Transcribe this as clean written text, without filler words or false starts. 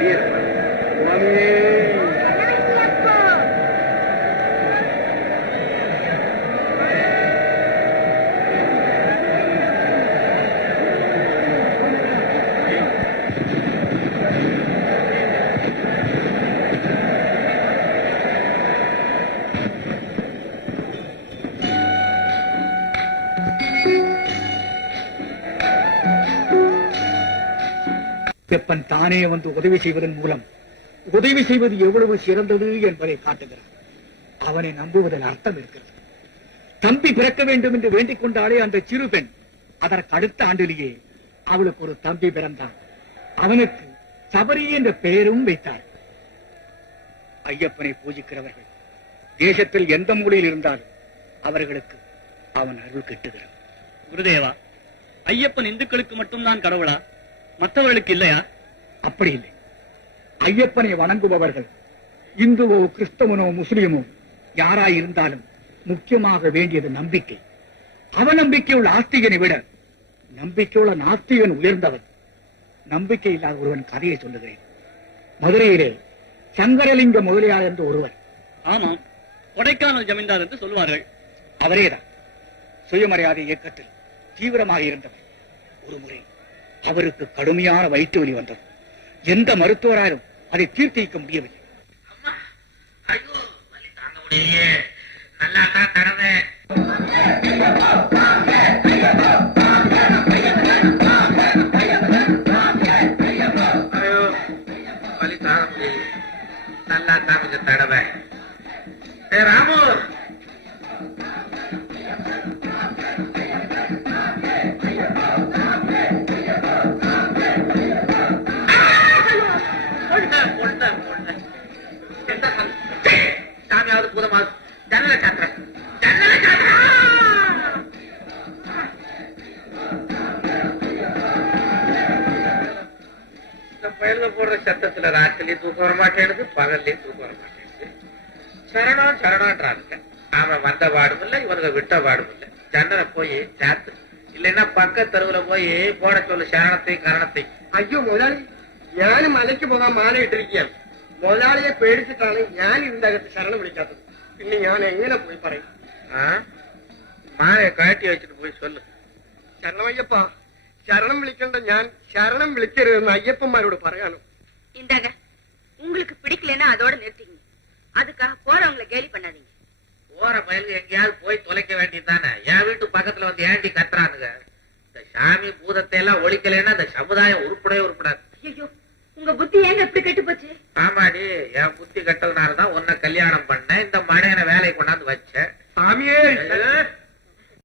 அப்படியே இருப்பாங்க. வெப்பன் தானே வந்து உதவி செய்வதன் மூலம் உதவி செய்வது எவ்வளவு சிறந்தது என்பதை காட்டுகிறார். அவனை நம்புவதில் அர்த்தம் இருக்கிறது. தம்பி பிறக்க வேண்டும் என்று வேண்டிக் கொண்டாலே அந்த சிறு பெண், அதற்கு அடுத்த ஆண்டிலேயே அவளுக்கு ஒரு தம்பி பிறந்தான். அவனுக்கு சபரி என்ற பெயரும் வைத்தார். ஐயப்பனை பூஜிக்கிறவர்கள் தேசத்தில் எந்த மூலையில் இருந்தாலும் அவர்களுக்கு அவன் அருள் கிட்டுகிறான். குருதேவா, ஐயப்பன் இந்துக்களுக்கு மட்டும்தான் கடவுளா, மற்றவர்களுக்கு இல்லையா? அப்படி இல்லை. ஐயப்பனை வணங்குபவர்கள் இந்துவோ கிறிஸ்தவனோ முஸ்லிமோ யாராயிருந்தாலும் முக்கியமாக வேண்டியது நம்பிக்கை. அவநம்பிக்கையுள்ள ஆஸ்திகனை விட நம்பிக்கையுள்ள நாஸ்திகன் உயர்ந்தவன். நம்பிக்கை இல்லாத ஒருவன் கதையை சொல்லுகிறேன். மதுரையிலே சங்கரலிங்க முதலியார் என்று ஒருவர். ஆமாம், கொடைக்கானல் ஜமீன்தார் என்று சொல்வார்கள். அவரேதான் சுயமரியாதை இயக்கத்தில் தீவிரமாக இருந்தவர். ஒரு முறை அவருக்கு கடுமையான வயிற்று வலி வந்தது. எந்த மருத்துவராலும் அதை தீர்த்திக்க முடியவில்லை. நல்லா தாங்க தடவை. ராமு, சாமியாவது பூதமாவது ஜன்னலை காத்துறேன், ஜன்னலை காத்துறேன். இந்த பயில போடுற சத்தத்துல ராத்திரிலையும் தூக்கம் வர மாட்டேங்குது, பகல்லையும் தூக்கம் வர மாட்டேங்குது. சரணம் சரணம்ன்றானுங்க. அவன் வந்த பாடும் இல்லை, இவனுக்கு விட்ட பாடும் இல்லை. ஜன்னலை போய் சாத்து, இல்லைன்னா பக்க தெருவுல போய் போட சொல்லு சரணத்தை கரணத்தை. അയ്യോ മുതലാളി, ഞാൻ മലയ്ക്ക് പോകാൻ മാലയിട്ടിരിക്കുകയാണ്. മുതലാളിയെ പേടിച്ചിട്ടാണ് ഞാൻ ഇതിന്റെ അകത്ത് ശരണം വിളിക്കാത്തത്. പിന്നെ ഞാൻ എങ്ങനെ പോയി പറയും? മാലയെ കയറ്റി വെച്ചിട്ട് പോയി சொல்லு. ശരണമയ്യപ്പ, ശരണം വിളിക്കേണ്ട ഞാൻ ശരണം വിളിക്കരുതെന്ന് അയ്യപ്പന്മാരോട് പറയാനോ? இந்தாங்க, உங்களுக்கு பிடிக்கலன்னா அதோட நிறுத்திங்க. அதுக்காக போறவங்களை கேலி பண்ணாதீங்க. போற பயலுக்கு எங்கேயாவது போய் தொலைக்க வேண்டியதுதானே. என் வீட்டு பக்கத்துல வந்து ஏண்டி கத்துறானுங்க? இந்த சாமி பூதத்தை எல்லாம் ஒழிக்கலைன்னா இந்த சமுதாயம் உருப்படவே உருப்படாது. ஐயோ, உங்க புத்தி ஏங்க எப்படி கெட்டு போச்சு? ஆமாடி, என் புத்தி கட்டதுனாலதான் உன்னை கல்யாணம் பண்ண, இந்த மடையனை வேலையை கொண்டாந்து வச்ச.